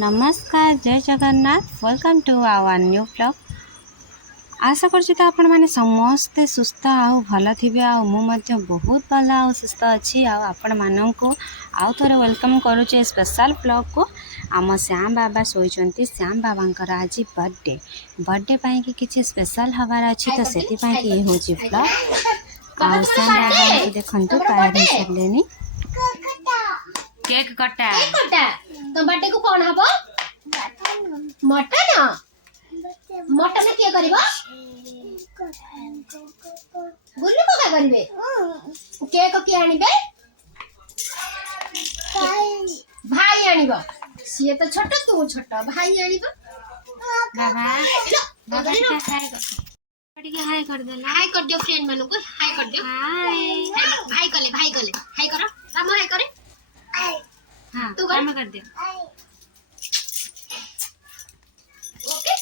नमस्कार जय Jagannath welcome to our new blog. आशा कर आपण मैंने समस्ते सुस्थ आउ भल थे बहुत भल आ सुस्थ अच्छी आपण मानक आउ थे वेलकम करुचे स्पेशल ब्लॉग को। आम श्याम बाबा शोचंती श्याम बाबा आज बर्थडे पाई कि स्पेशल हबार अच्छी तो से ये हूँ ब्लॉग। आ श्याम बाबा को देखु तैयार हो सारे केक कटा तो बर्थडे को कौन हबो मटन मटन के करबो गुल्लू को का करबे केक के आनिबे भाई आनिबो सिए तो छोट तू छोट भाई आनिबो बाबा बाबा क्या हाय हाय कर दे हाय कर दियो फ्रेंड मानु को हाय कर दियो हाय भाई कले हाय करो राम हाय करे हां तू काम कर दे ओके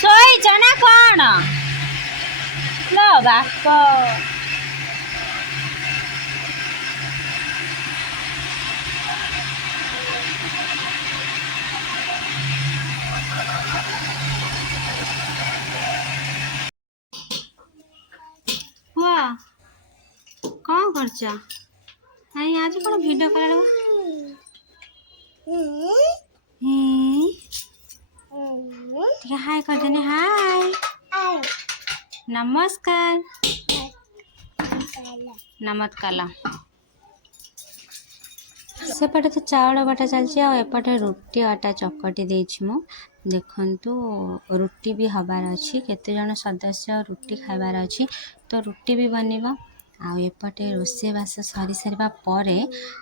सोई जना कौन लो बाको कौन करचा आई आज कौन वीडियो कर हाय कर देने हाय नमस्कार नमस्कार सेपटे तो चाउल बाटा चलती आएपटे रुटी आटा चकटी देछि मु देखंतु रुटी भी हबार अच्छी केते जन सदस्य रुटी खाइबार अच्छी तो रुटी भी बनिबा आ एपटे रोसे बास सरी सारा पर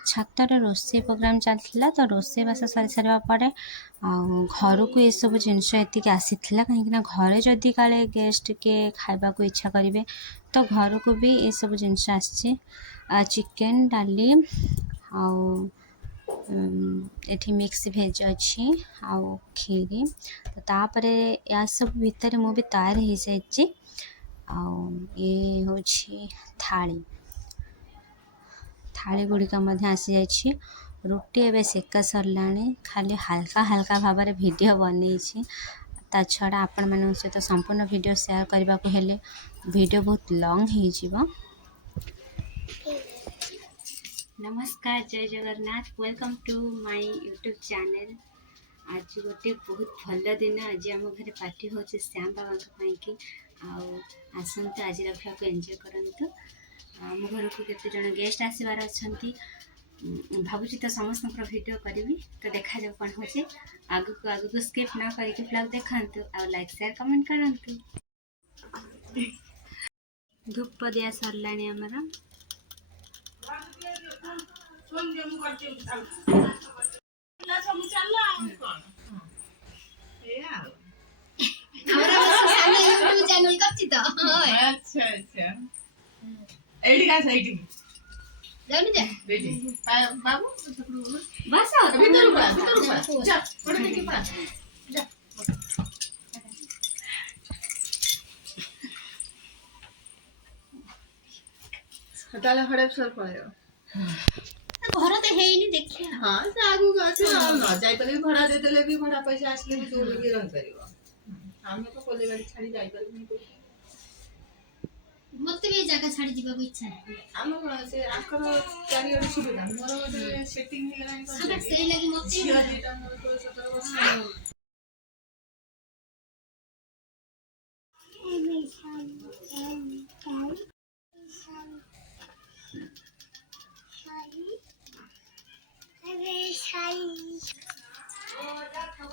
छातर रोसे प्रोग्राम चलता तो रोसे बास सरी सारा पर घर को ये सब जिनस एतिक आसी कहीं घरे जदि काले गेस्ट के खाइबा को इच्छा करेंगे तो घर को भी ये सब जिनस आसी चिकेन डाली एठी मिक्स भेज अच्छी आउ खीरी तो तापर या सब भितर मु भी तैयार हो सारी ये हूँ थाली थाली गुड़िक आसी जाइए रुटी एवं सेका सरला खाली हल्का हल्का भाव में वीडियो बन ता छड़ा आपण मान सहित संपूर्ण वीडियो शेयर करने को हेले वीडियो बहुत लॉन्ग हो। नमस्कार जय Jagannath welcome to my YouTube channel. आज गोटे बहुत भल दिन आज आम घर पार्टी हो श्याम बाबा कि आसतु आज रखा को एंजॉय करंतु आम घर को केते जन गेस्ट आसबार अच्छा भावुची तो समस्त वीडियो करी तो देखा जाओ कौन हो आगु को स्किप ना करके ब्लॉग देखंतु आ लाइक शेयर कमेंट करंतु। धूप दिया सरला आमर चैनल करछि तो अच्छा अच्छा एडी का साइड जाऊन जा बेटी बाबू बस भीतर जा पढ़ने के पास जा हटाले हड़े सर पड़ेगा घर तो है नहीं देखिए हां से आगु गसे न जाई पले भाड़ा दे देले भी भाड़ा पैसा आसले भी दूर भी रह परिबो हम तो कोले गाड़ी छाड़ी जाई परबो मते भी जगह छाड़ी जीवा को इच्छा है हम से आकर चारि ओर सुविधा मोर ओदे सेटिंग हे लाइन सब सही लगी मते झिया देता मोर 17 वर्ष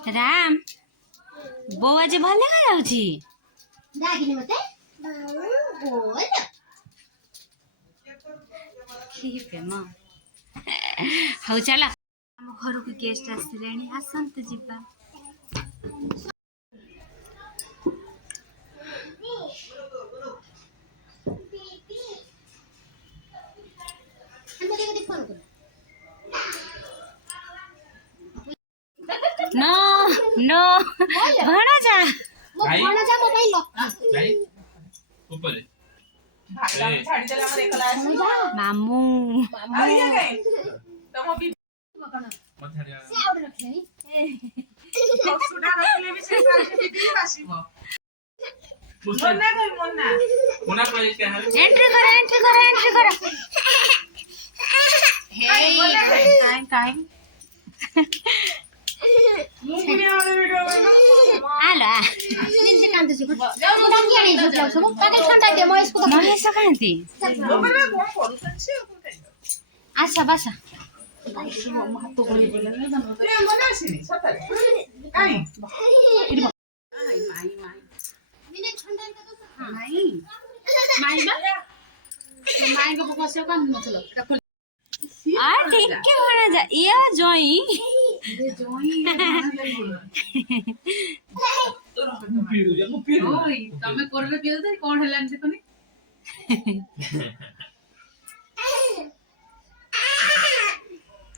राम बो आज भल देखा जाउची दागिनी मते बोल ठीक है मां हौ चला हम घर को गेस्ट आसले आसंत जीवा नो नो भणा जा मोबाइल लॉक भाई ऊपर ଛାଡ଼ିଦେଲେ ଆମର ଏକଲା ଆସିବ ମାମୁଁ ଆଉ ଇଏ କାଇଁ ତମ ବି ସେ ଆଉ ଗୋଟେ ରଖିଲେଣି ସୁନା ରଖିଲେ ବି ସେ ଦିଦି ଆସିବ ମନା କହି ମନା ଏଣ୍ଟ୍ରି କର କାଇଁ ମୁଁ ପୁଣି ଆଉ ଭିଡିଓ ବନା ଆଲୋ ନିଜେ କାନ୍ଦୁଛି ଡାକି ଆଣି ଝିଅ ସବୁ ତାକେ ଥଣ୍ଡା ଦିଅ ମହେଶକୁ ମହେଶ କାନ୍ତି କଣ କରୁଛନ୍ତି ସେ ଆସ ବାସ ମନେ ଆସିନି ସତରେ କାଇଁ आ ठीक के बना जा ये जोई ତମେ କରିଲେ ପିଅ ତ କଣ ହେଲାନି ଦେଖନି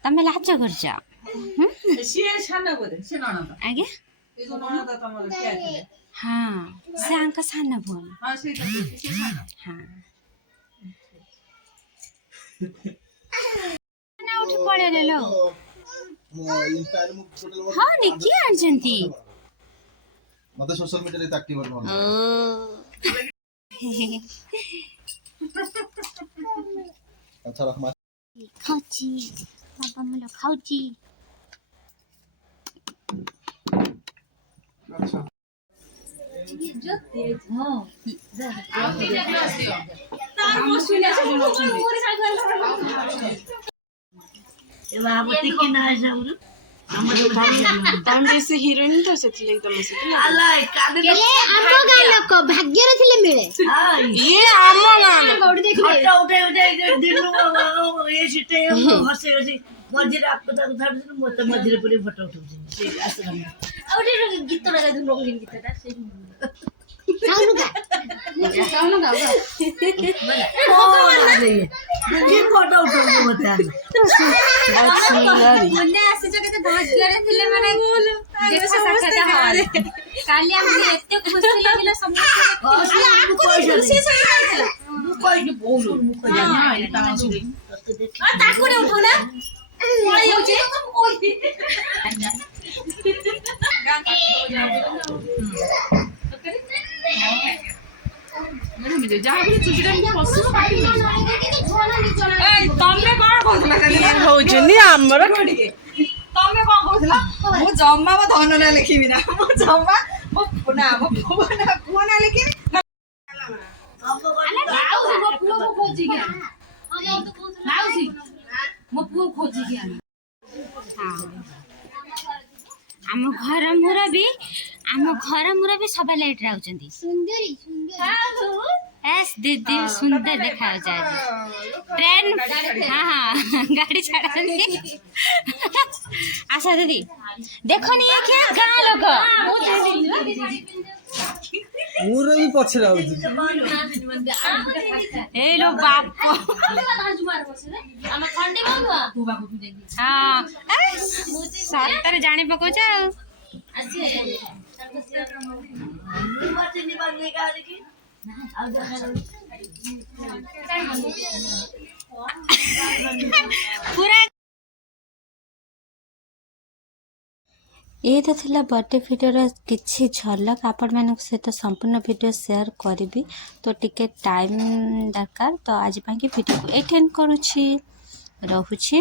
ତମେ ଲାଜ କରୁଛ ସିଏ ସାନ ବୋଧେ ସେ ନଣନ୍ଦ ଆଜ୍ଞା ଏ ଯୋଉ ନଣନ୍ଦ ତମର କିଏ ଥିଲେ ହଁ ସେ ଆଙ୍କ ସାନ ଭଉଣୀ ହଁ ସେ ସାନ ହଁ ନା ଉଠି ପଳେଇଲେ ଲୋ ହଁ ନିକି ଆଣିଛନ୍ତି ମତେ ସୋଶାଲ ମିଡ଼ିଆରେ ଆକ୍ଟିଭ ଓ ଆଚ୍ଛା ରଖ ଖାଉଛି ବାବା ମୁଲ ଖାଉଛି ଆଚ୍ଛା ତମେ ସେ ହିରୋଇନ ତ ସେଥିଲାଗି ତମେ ଏ ଆମ ଗାଁ ଲୋକ ଭାଗ୍ୟରେ ଥିଲେ ମିଳେ ଇଏ ଆମ ଗାଁ କୋଉଠି ଦେଖିଲେ ମଝିରେ ଆକୁ ତାକୁ ଛାଡୁଛନ୍ତି ମତେ ମଝିରେ ପୁରୀ ଫଟୋ ଉଠଉଛନ୍ତି ସେଇ ଆଶ୍ରମ ଆଉ ଗୋଟେ ଗୀତଟା ଗାଇଦେବୁ ରଙ୍ଗୀନ ଗୀତଟା ସେଇ ଚାଉନ ଗା କି ଫଟୋ ଉଠଉଛୁ ମତେ ମୁଣ୍ଡେ ଆସିଛ କେତେ ଭାଗ୍ୟରେ ଥିଲେ ମାନେ ଦେଖ ସାକ୍ଷାତ ହବାରେ କାଲି ଆମେ ଏତେ ଖୁସି ଲାଗିଲା ସମସ୍ତେ ମୁଁ କହିଲି ବହୁତ ମୁଁ କହିଲି ତାକୁ ଉଠଉ ନା ପଳେଇ ଯାଉଛି ତମେ କଣ କହୁଥିଲ ହଉଛନ୍ତି ଆମର ତମେ କଣ କହୁଥିଲ ମୁଁ ଜମା ମୋ ଧନ ନା ଲେଖିବି ନା ମୁଁ ଜମା ମୋ ପୁଅ ନା ଲେଖିବି ମୋ ପୁଅ ଖୋଜିକି ଆଣ ଆମ ଘର ମୁରବି ସବା ଲେଟ୍ ରେ ଆଉଛନ୍ତି ସୁନ୍ଦରୀ ଏସ୍ ଦିଦି ସୁନ୍ଦର ଦେଖାଯାଉଛି ଆଜି ट्रेन हाँ गाड़ी छाड़ती आशा दीदी देखो नहीं क्या गाँव लोग ମୋର ବି ପଛରେ ଆଉଛି ए लो बाप हाँ सतरे जानी पकोच पूरा ये तो थिला बर्थडे भिडियोर किसी झलक आपण मानक सहित संपूर्ण वीडियो शेयर करी तो टिके टाइम दरकार तो आज की वीडियो को एटेंड करुँची रहुछि।